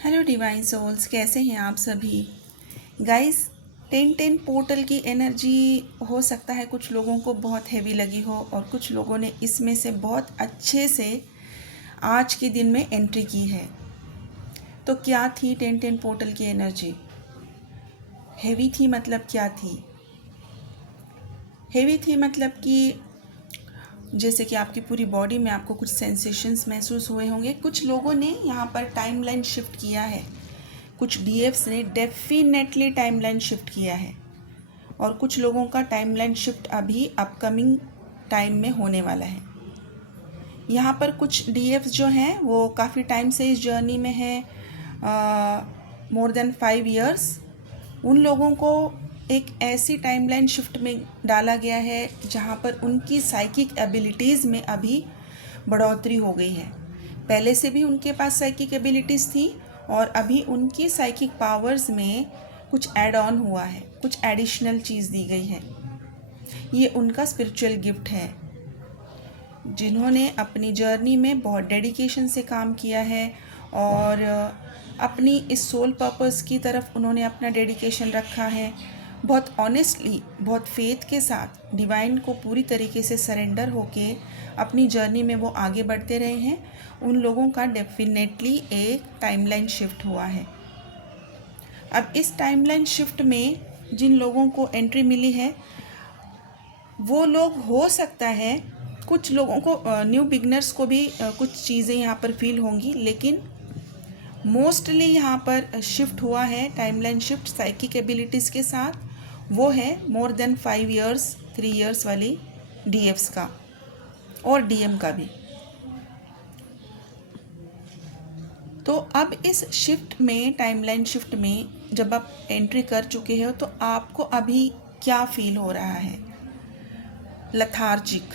Hello divine souls, कैसे हैं आप सभी गाइस। 10-10 पोर्टल की एनर्जी हो सकता है कुछ लोगों को बहुत हैवी लगी हो और कुछ लोगों ने इसमें से बहुत अच्छे से आज के दिन में एंट्री की है। तो क्या थी 10-10 पोर्टल की एनर्जी? हैवी थी मतलब क्या थी? हैवी थी मतलब कि जैसे कि आपकी पूरी बॉडी में आपको कुछ सेंसेशंस महसूस हुए होंगे। कुछ लोगों ने यहाँ पर टाइमलाइन शिफ्ट किया है, कुछ डीएफ्स ने डेफिनेटली टाइमलाइन शिफ्ट किया है और कुछ लोगों का टाइमलाइन शिफ्ट अभी अपकमिंग टाइम में होने वाला है। यहाँ पर कुछ डीएफ्स जो हैं वो काफ़ी टाइम से इस जर्नी में हैं, मोर देन 5 इयर्स। उन लोगों को एक ऐसी टाइमलाइन शिफ्ट में डाला गया है जहाँ पर उनकी साइकिक एबिलिटीज़ में अभी बढ़ोतरी हो गई है। पहले से भी उनके पास साइकिक एबिलिटीज़ थी और अभी उनकी साइकिक पावर्स में कुछ ऐड ऑन हुआ है, कुछ एडिशनल चीज़ दी गई है। ये उनका स्पिरिचुअल गिफ्ट है, जिन्होंने अपनी जर्नी में बहुत डेडिकेशन से काम किया है और अपनी इस सोल पर्पस की तरफ उन्होंने अपना डेडिकेशन रखा है। बहुत ऑनेस्टली, बहुत फेथ के साथ डिवाइन को पूरी तरीके से सरेंडर होके अपनी जर्नी में वो आगे बढ़ते रहे हैं। उन लोगों का डेफिनेटली एक टाइमलाइन शिफ्ट हुआ है। अब इस टाइमलाइन शिफ्ट में जिन लोगों को एंट्री मिली है वो लोग, हो सकता है कुछ लोगों को, न्यू बिगनर्स को भी कुछ चीज़ें यहाँ पर फील होंगी, लेकिन मोस्टली यहाँ पर शिफ्ट हुआ है टाइमलाइन शिफ्ट साइकिक एबिलिटीज़ के साथ। वो है मोर देन 5 इयर्स 3 इयर्स वाली डीएफ्स का और डीएम का भी। तो अब इस शिफ्ट में, टाइमलाइन शिफ्ट में जब आप एंट्री कर चुके हो तो आपको अभी क्या फील हो रहा है? लथार्जिक,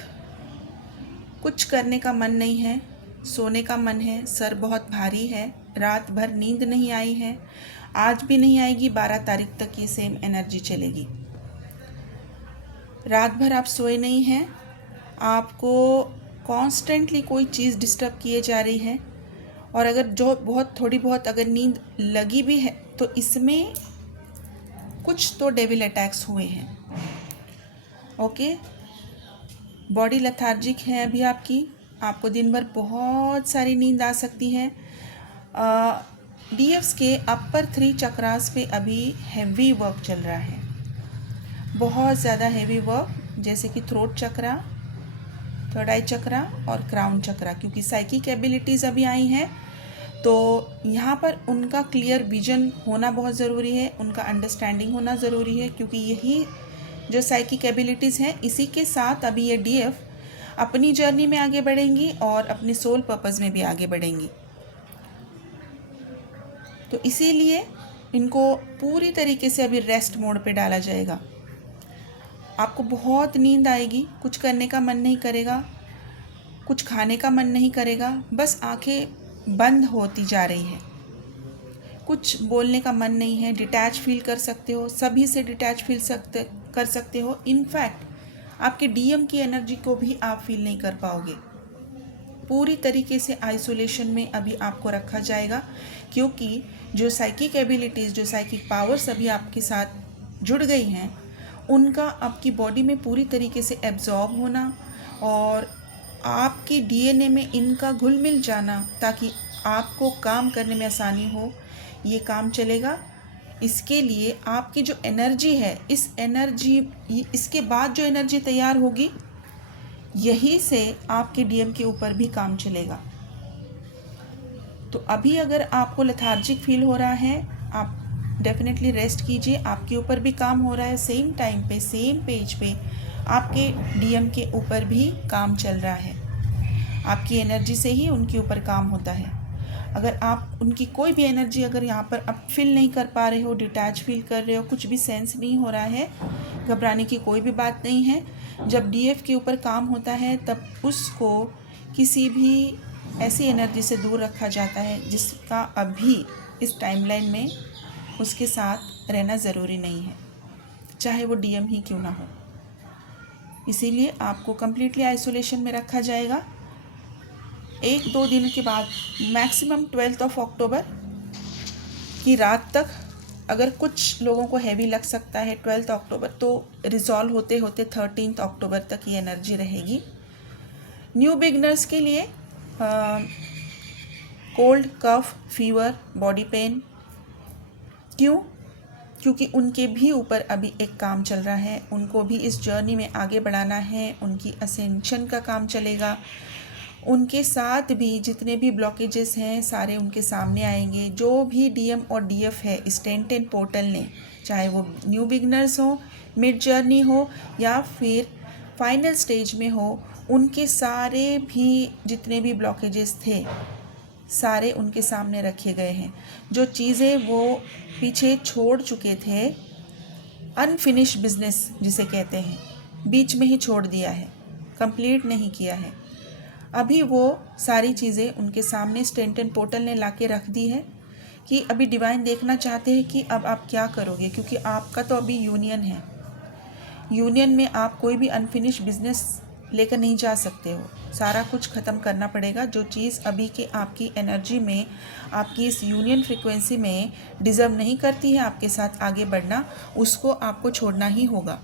कुछ करने का मन नहीं है, सोने का मन है, सर बहुत भारी है, रात भर नींद नहीं आई है, आज भी नहीं आएगी, 12 तारीख तक ये सेम एनर्जी चलेगी। रात भर आप सोए नहीं हैं, आपको कॉन्स्टेंटली कोई चीज़ डिस्टर्ब किए जा रही है और अगर जो बहुत थोड़ी बहुत अगर नींद लगी भी है तो इसमें कुछ तो डेविल अटैक्स हुए हैं। ओके, बॉडी लथार्जिक है अभी आपको दिन भर बहुत सारी नींद आ सकती है। डीएफ्स के अपर 3 चक्रास पे अभी हैवी वर्क चल रहा है, बहुत ज़्यादा हैवी वर्क, जैसे कि थ्रोट चक्रा, थर्ड आई चक्रा और क्राउन चक्रा। क्योंकि साइकिक एबिलिटीज़ अभी आई हैं तो यहाँ पर उनका क्लियर विजन होना बहुत ज़रूरी है, उनका अंडरस्टैंडिंग होना ज़रूरी है, क्योंकि यही जो साइकिक एबिलिटीज़ हैं इसी के साथ अभी ये डीएफ अपनी जर्नी में आगे बढ़ेंगी और अपने सोल पर्पस में भी आगे बढ़ेंगी। तो इसीलिए इनको पूरी तरीके से अभी रेस्ट मोड पे डाला जाएगा। आपको बहुत नींद आएगी, कुछ करने का मन नहीं करेगा, कुछ खाने का मन नहीं करेगा, बस आंखें बंद होती जा रही है, कुछ बोलने का मन नहीं है, डिटैच फील कर सकते हो, सभी से डिटैच फील कर सकते हो। इनफैक्ट आपके डीएम की एनर्जी को भी आप फील नहीं कर पाओगे। पूरी तरीके से आइसोलेशन में अभी आपको रखा जाएगा, क्योंकि जो साइकिक एबिलिटीज़, जो साइकिक पावर्स अभी आपके साथ जुड़ गई हैं, उनका आपकी बॉडी में पूरी तरीके से एब्जॉर्ब होना और आपके डीएनए में इनका घुल मिल जाना, ताकि आपको काम करने में आसानी हो, ये काम चलेगा। इसके लिए आपकी जो एनर्जी है, इस एनर्जी, इसके बाद जो एनर्जी तैयार होगी, यही से आपके डीएम के ऊपर भी काम चलेगा। तो अभी अगर आपको लेथार्जिक फील हो रहा है, आप डेफिनेटली रेस्ट कीजिए, आपके ऊपर भी काम हो रहा है, सेम टाइम पे, सेम पेज पे आपके डीएम के ऊपर भी काम चल रहा है। आपकी एनर्जी से ही उनके ऊपर काम होता है। अगर आप उनकी कोई भी एनर्जी अगर यहाँ पर आप फील नहीं कर पा रहे हो, डिटैच फील कर रहे हो, कुछ भी सेंस नहीं हो रहा है, घबराने की कोई भी बात नहीं है। जब डीएफ के ऊपर काम होता है तब उसको किसी भी ऐसी एनर्जी से दूर रखा जाता है जिसका अभी इस टाइमलाइन में उसके साथ रहना ज़रूरी नहीं है, चाहे वो डीएम ही क्यों ना हो। इसीलिए आपको कम्प्लीटली आइसोलेशन में रखा जाएगा। 1-2 दिन के बाद, मैक्सिमम 12 अक्टूबर कि रात तक अगर कुछ लोगों को हैवी लग सकता है 12 अक्टूबर, तो रिजॉल्व होते होते 13 अक्टूबर तक ये एनर्जी रहेगी। न्यू बिगनर्स के लिए कोल्ड, कफ, फीवर, बॉडी पेन। क्यों? क्योंकि उनके भी ऊपर अभी एक काम चल रहा है, उनको भी इस जर्नी में आगे बढ़ाना है, उनकी असेंशन का काम चलेगा। उनके साथ भी जितने भी ब्लॉकेजेस हैं सारे उनके सामने आएंगे। जो भी डीएम और डीएफ है इस 10-10 पोर्टल ने, चाहे वो न्यू बिगनर्स हो, मिड जर्नी हो या फिर फाइनल स्टेज में हो, उनके सारे भी जितने भी ब्लॉकेजेस थे सारे उनके सामने रखे गए हैं। जो चीज़ें वो पीछे छोड़ चुके थे, अनफिनिश बिजनेस जिसे कहते हैं, बीच में ही छोड़ दिया है, कंप्लीट नहीं किया है, अभी वो सारी चीज़ें उनके सामने स्टेंटन पोर्टल ने लाके रख दी है कि अभी डिवाइन देखना चाहते हैं कि अब आप क्या करोगे। क्योंकि आपका तो अभी यूनियन है, यूनियन में आप कोई भी अनफिनिश बिजनेस लेकर नहीं जा सकते हो, सारा कुछ ख़त्म करना पड़ेगा। जो चीज़ अभी के आपकी एनर्जी में, आपकी इस यूनियन फ्रिक्वेंसी में डिज़र्व नहीं करती है आपके साथ आगे बढ़ना, उसको आपको छोड़ना ही होगा।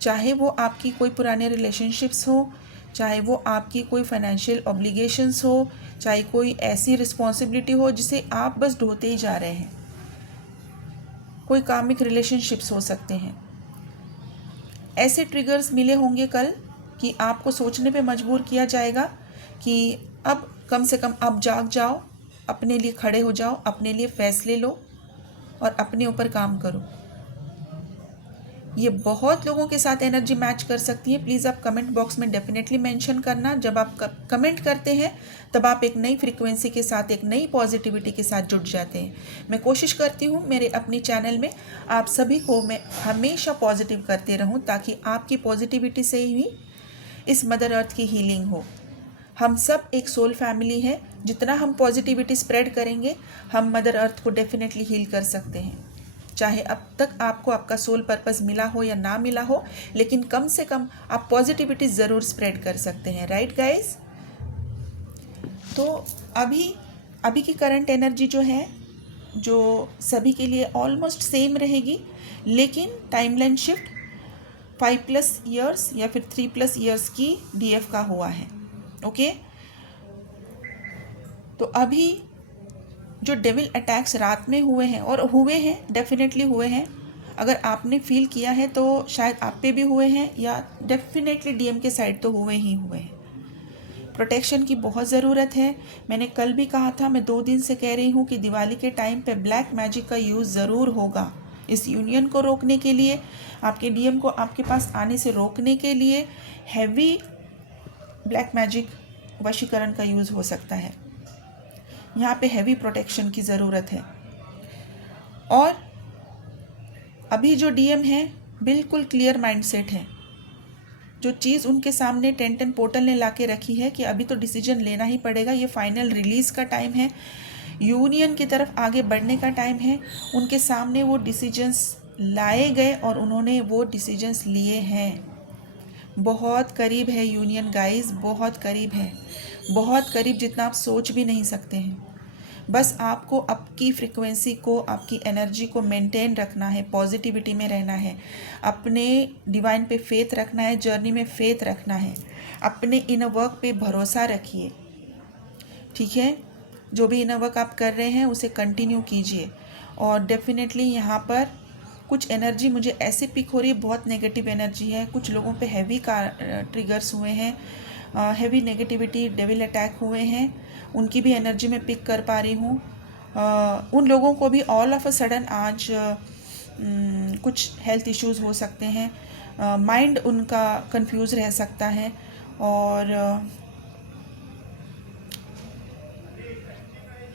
चाहे वो आपकी कोई पुराने रिलेशनशिप्स हो, चाहे वो आपकी कोई फाइनेंशियल ऑब्लिगेशंस हो, चाहे कोई ऐसी रिस्पॉन्सिबिलिटी हो जिसे आप बस ढोते ही जा रहे हैं, कोई कामिक रिलेशनशिप्स हो सकते हैं। ऐसे ट्रिगर्स मिले होंगे कल कि आपको सोचने पे मजबूर किया जाएगा कि अब कम से कम अब जाग जाओ, अपने लिए खड़े हो जाओ, अपने लिए फैसले लो और अपने ऊपर काम करो। ये बहुत लोगों के साथ एनर्जी मैच कर सकती है। प्लीज़ आप कमेंट बॉक्स में डेफिनेटली मेंशन करना। जब आप कमेंट करते हैं तब आप एक नई फ्रीक्वेंसी के साथ, एक नई पॉजिटिविटी के साथ जुड़ जाते हैं। मैं कोशिश करती हूँ मेरे अपनी चैनल में आप सभी को मैं हमेशा पॉजिटिव करते रहूँ, ताकि आपकी पॉजिटिविटी से ही इस मदर अर्थ की हीलिंग हो। हम सब एक सोल फैमिली है, जितना हम पॉजिटिविटी स्प्रेड करेंगे हम मदर अर्थ को डेफिनेटली हील कर सकते हैं। चाहे अब तक आपको आपका सोल पर्पस मिला हो या ना मिला हो, लेकिन कम से कम आप पॉजिटिविटी ज़रूर स्प्रेड कर सकते हैं। Right guys? तो अभी की करंट एनर्जी जो है, जो सभी के लिए ऑलमोस्ट सेम रहेगी, लेकिन टाइमलाइन शिफ्ट 5+ ईयर्स या फिर 3+ ईयर्स की डीएफ का हुआ है। ओके, तो अभी जो डेविल अटैक्स रात में हुए हैं, और हुए हैं, डेफिनेटली हुए हैं, अगर आपने फील किया है तो शायद आप पे भी हुए हैं, या डेफिनेटली डीएम के साइड तो हुए ही हुए हैं। प्रोटेक्शन की बहुत ज़रूरत है। मैंने कल भी कहा था, मैं 2 दिन से कह रही हूँ कि दिवाली के टाइम पे ब्लैक मैजिक का यूज़ ज़रूर होगा, इस यूनियन को रोकने के लिए, आपके डीएम को आपके पास आने से रोकने के लिए हैवी ब्लैक मैजिक वशीकरण का यूज़ हो सकता है। यहाँ पे हैवी प्रोटेक्शन की ज़रूरत है। और अभी जो डीएम है बिल्कुल क्लियर माइंडसेट है। जो चीज़ उनके सामने 10-10 पोर्टल ने लाके रखी है कि अभी तो डिसीजन लेना ही पड़ेगा, ये फाइनल रिलीज़ का टाइम है, यूनियन की तरफ आगे बढ़ने का टाइम है। उनके सामने वो डिसीजंस लाए गए और उन्होंने वो डिसीजंस लिए हैं। बहुत करीब है यूनियन गाइस, बहुत करीब है, बहुत करीब, जितना आप सोच भी नहीं सकते हैं। बस आपको आपकी फ्रिक्वेंसी को, आपकी एनर्जी को मेंटेन रखना है, पॉजिटिविटी में रहना है, अपने डिवाइन पे फेथ रखना है, जर्नी में फेथ रखना है, अपने इनर वर्क पे भरोसा रखिए। ठीक है, जो भी इनर वर्क आप कर रहे हैं उसे कंटिन्यू कीजिए। और डेफिनेटली यहाँ पर कुछ एनर्जी मुझे ऐसे पिक हो रही है, बहुत नेगेटिव एनर्जी है। कुछ लोगों पे हैवी का ट्रिगर्स हुए हैं, हैवी नेगेटिविटी, डेविल अटैक हुए हैं, उनकी भी एनर्जी में पिक कर पा रही हूँ। उन लोगों को भी ऑल ऑफ अ सडन आज कुछ हेल्थ इश्यूज़ हो सकते हैं, माइंड उनका कंफ्यूज रह सकता है, और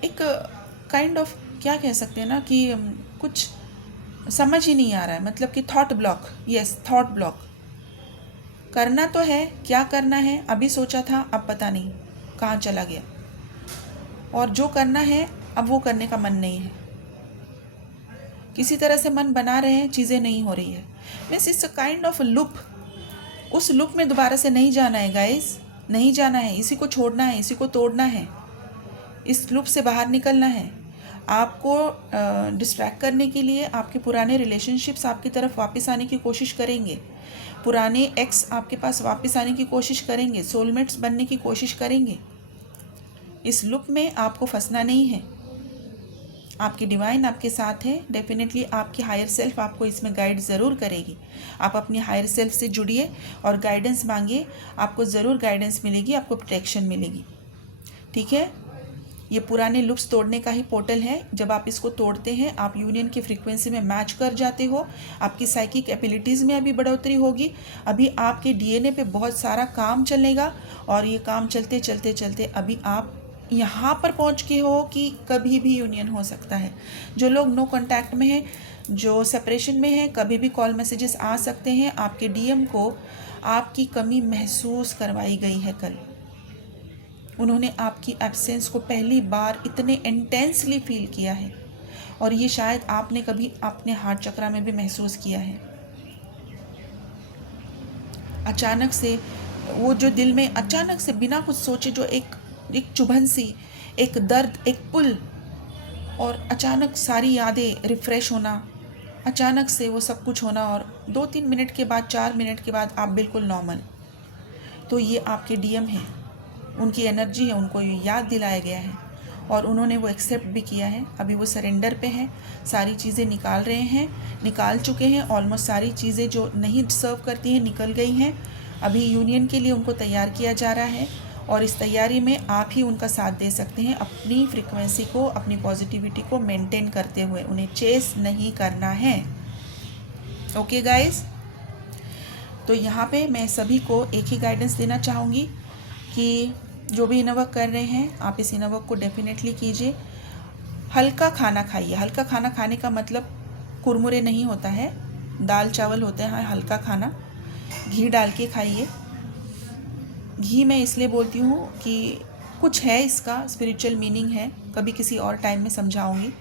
एक काइंड ऑफ क्या कह सकते हैं ना कि कुछ समझ ही नहीं आ रहा है, मतलब कि thought block. Yes, thought block. करना तो है, क्या करना है अभी सोचा था, अब पता नहीं कहाँ चला गया, और जो करना है अब वो करने का मन नहीं है। किसी तरह से मन बना रहे हैं, चीज़ें नहीं हो रही है। Means it's a kind of loop. उस लूप में दोबारा से नहीं जाना है गाइस, नहीं जाना है, इसी को छोड़ना है, इसी को तोड़ना है, इस लूप से बाहर निकलना है। आपको डिस्ट्रैक्ट करने के लिए आपके पुराने रिलेशनशिप्स आपकी तरफ वापस आने की कोशिश करेंगे, पुराने एक्स आपके पास वापस आने की कोशिश करेंगे, सोलमेट्स बनने की कोशिश करेंगे। इस लूप में आपको फंसना नहीं है। आपकी डिवाइन आपके साथ है। डेफिनेटली आपकी हायर सेल्फ आपको इसमें गाइड ज़रूर करेगी। आप अपनी हायर सेल्फ से जुड़िए और गाइडेंस मांगिए, आपको ज़रूर गाइडेंस मिलेगी, आपको प्रोटेक्शन मिलेगी। ठीक है, ये पुराने लूप्स तोड़ने का ही पोर्टल है। जब आप इसको तोड़ते हैं आप यूनियन की फ्रीक्वेंसी में मैच कर जाते हो। आपकी साइकिक एबिलिटीज़ में अभी बढ़ोतरी होगी। अभी आपके डीएनए पे बहुत सारा काम चलेगा और ये काम चलते चलते चलते अभी आप यहाँ पर पहुँच के हो कि कभी भी यूनियन हो सकता है। जो लोग नो कॉन्टैक्ट में हैं, जो सेपरेशन में हैं, कभी भी कॉल मैसेजेस आ सकते हैं। आपके डीएम को आपकी कमी महसूस करवाई गई है कल। उन्होंने आपकी एब्सेंस को पहली बार इतने इंटेंसली फील किया है और ये शायद आपने कभी अपने हार्ट चक्रा में भी महसूस किया है। अचानक से वो जो दिल में अचानक से बिना कुछ सोचे जो एक चुभन सी, एक दर्द, एक पुल, और अचानक सारी यादें रिफ़्रेश होना, अचानक से वो सब कुछ होना और 2-3 मिनट के बाद, 4 मिनट के बाद आप बिल्कुल नॉर्मल। तो ये आपके डीएम हैं, उनकी एनर्जी है, उनको ये याद दिलाया गया है और उन्होंने वो एक्सेप्ट भी किया है। अभी वो सरेंडर पे हैं, सारी चीज़ें निकाल रहे हैं, निकाल चुके हैं। ऑलमोस्ट सारी चीज़ें जो नहीं सर्व करती हैं निकल गई हैं। अभी यूनियन के लिए उनको तैयार किया जा रहा है और इस तैयारी में आप ही उनका साथ दे सकते हैं। अपनी फ्रीक्वेंसी को, अपनी पॉजिटिविटी को मेंटेन करते हुए उन्हें चेस नहीं करना है। ओके गाइस, तो यहाँ पे मैं सभी को एक ही गाइडेंस देना चाहूँगी कि जो भी इनर वर्क कर रहे हैं आप इस इनर वर्क को डेफिनेटली कीजिए। हल्का खाना खाइए। हल्का खाना खाने का मतलब कुरमुरे नहीं होता है, दाल चावल होते हैं हल्का खाना। घी डाल के खाइए। घी मैं इसलिए बोलती हूँ कि कुछ है इसका स्पिरिचुअल मीनिंग है, कभी किसी और टाइम में समझाऊँगी।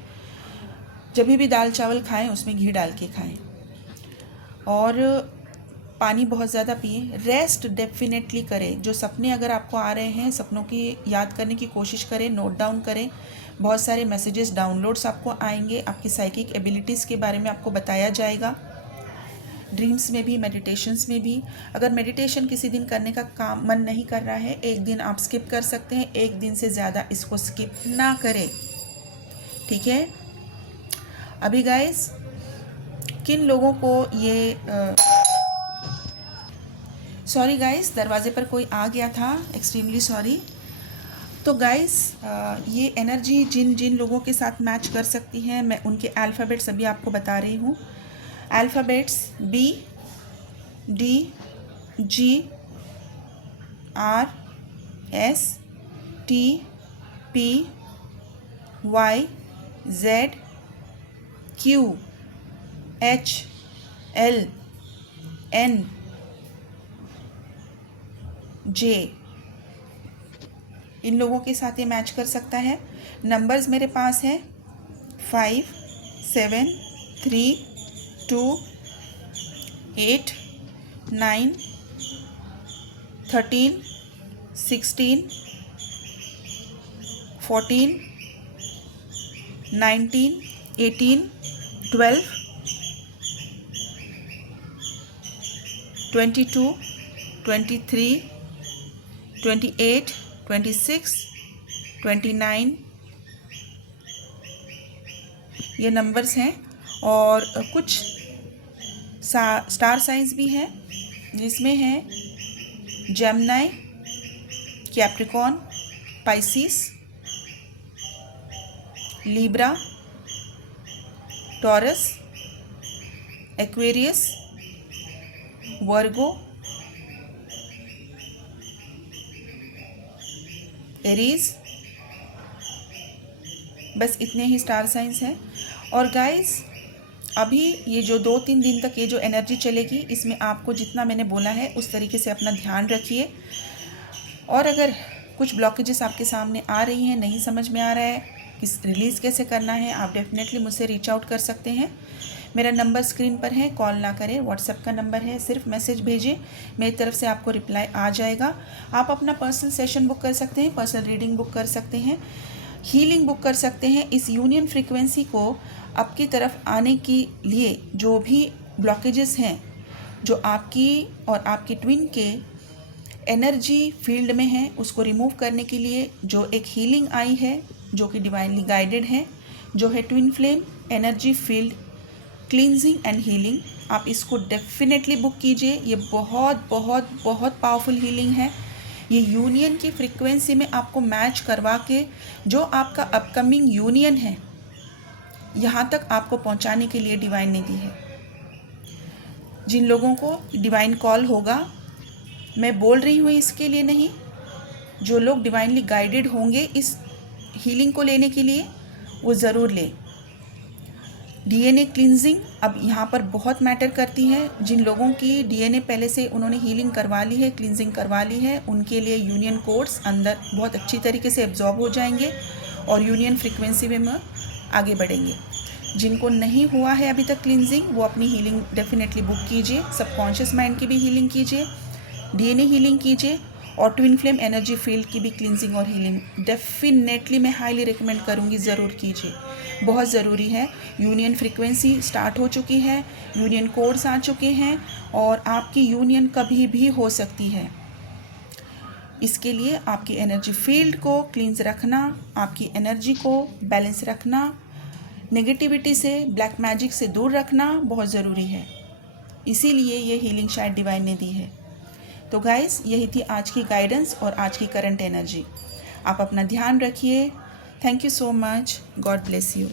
जब भी दाल चावल खाएं उसमें घी डाल के खाएं और पानी बहुत ज़्यादा पिए। रेस्ट डेफिनेटली करें। जो सपने अगर आपको आ रहे हैं, सपनों की याद करने की कोशिश करें, नोट डाउन करें। बहुत सारे मैसेजेस, डाउनलोड्स आपको आएंगे। आपकी साइकिक एबिलिटीज़ के बारे में आपको बताया जाएगा, ड्रीम्स में भी, मेडिटेशंस में भी। अगर मेडिटेशन किसी दिन करने का काम मन नहीं कर रहा है, एक दिन आप स्किप कर सकते हैं। एक दिन से ज़्यादा इसको स्किप ना करें, ठीक है। अभी गाइस, किन लोगों को ये सॉरी गाइस, दरवाज़े पर कोई आ गया था, एक्सट्रीमली सॉरी। तो गाइस, ये एनर्जी जिन जिन लोगों के साथ मैच कर सकती है, मैं उनके अल्फ़ाबेट्स अभी आपको बता रही हूँ। Alphabets B, D, G, R, S, T, P, Y, Z, Q, H, L, N, J। इन लोगों के साथ ये मैच कर सकता है। नंबर्स मेरे पास हैं 5, 7, 3, 2, 8, 9, 13, 16, 14, 19, 18, 12, 22, 23, 28, 26, 29 ये नंबर्स हैं। और कुछ स्टार साइंस भी हैं, जिसमें हैं Gemini, Capricorn, Pisces, Libra, Taurus, Aquarius, Virgo, Aries. बस इतने ही स्टार साइंस हैं। और गाइस, अभी ये जो 2-3 दिन तक ये जो एनर्जी चलेगी, इसमें आपको जितना मैंने बोला है उस तरीके से अपना ध्यान रखिए। और अगर कुछ ब्लॉकेजेस आपके सामने आ रही हैं, नहीं समझ में आ रहा है किस रिलीज़ कैसे करना है, आप डेफिनेटली मुझसे रीच आउट कर सकते हैं। मेरा नंबर स्क्रीन पर है, कॉल ना करें, व्हाट्सएप का नंबर है, सिर्फ मैसेज भेजें, मेरी तरफ से आपको रिप्लाई आ जाएगा। आप अपना पर्सनल सेशन बुक कर सकते हैं, पर्सनल रीडिंग बुक कर सकते हैं। हीलिंग बुक कर सकते हैं। इस यूनियन फ्रीक्वेंसी को आपकी तरफ आने के लिए जो भी ब्लॉकेजेस हैं, जो आपकी और आपकी ट्विन के एनर्जी फील्ड में है, उसको रिमूव करने के लिए जो एक हीलिंग आई है जो कि डिवाइनली गाइडेड है, जो है twin flame energy field cleansing and healing, आप इसको डेफिनेटली बुक कीजिए। ये बहुत बहुत बहुत पावरफुल हीलिंग है। ये यूनियन की फ्रीक्वेंसी में आपको मैच करवा के जो आपका अपकमिंग यूनियन है यहाँ तक आपको पहुँचाने के लिए डिवाइन ने दी है। जिन लोगों को डिवाइन कॉल होगा, मैं बोल रही हूँ इसके लिए नहीं, जो लोग डिवाइनली गाइडेड होंगे इस हीलिंग को लेने के लिए वो ज़रूर लें। डीएनए क्लींजिंग अब यहाँ पर बहुत मैटर करती है। जिन लोगों की डीएनए पहले से उन्होंने हीलिंग करवा ली है, क्लींजिंग करवा ली है, उनके लिए यूनियन कोड्स अंदर बहुत अच्छी तरीके से एब्जॉर्ब हो जाएंगे और यूनियन फ्रीक्वेंसी में आगे बढ़ेंगे। जिनको नहीं हुआ है अभी तक क्लींजिंग, वो अपनी हीलिंग डेफिनेटली बुक कीजिए। सबकॉन्शियस माइंड की भी हीलिंग कीजिए, डीएनए हीलिंग कीजिए और ट्विन फ्लेम एनर्जी फील्ड की भी क्लींजिंग और हीलिंग डेफिनेटली मैं हाईली रिकमेंड करूँगी, ज़रूर कीजिए, बहुत ज़रूरी है। यूनियन फ्रीक्वेंसी स्टार्ट हो चुकी है, यूनियन कोड्स आ चुके हैं और आपकी यूनियन कभी भी हो सकती है। इसके लिए आपकी एनर्जी फील्ड को क्लींस रखना, आपकी एनर्जी को बैलेंस रखना, नेगेटिविटी से, ब्लैक मैजिक से दूर रखना बहुत ज़रूरी है। इसीलिए ये हीलिंग शायद डिवाइन ने दी है। तो गाइस, यही थी आज की गाइडेंस और आज की करंट एनर्जी। आप अपना ध्यान रखिए। Thank you so much. God bless you.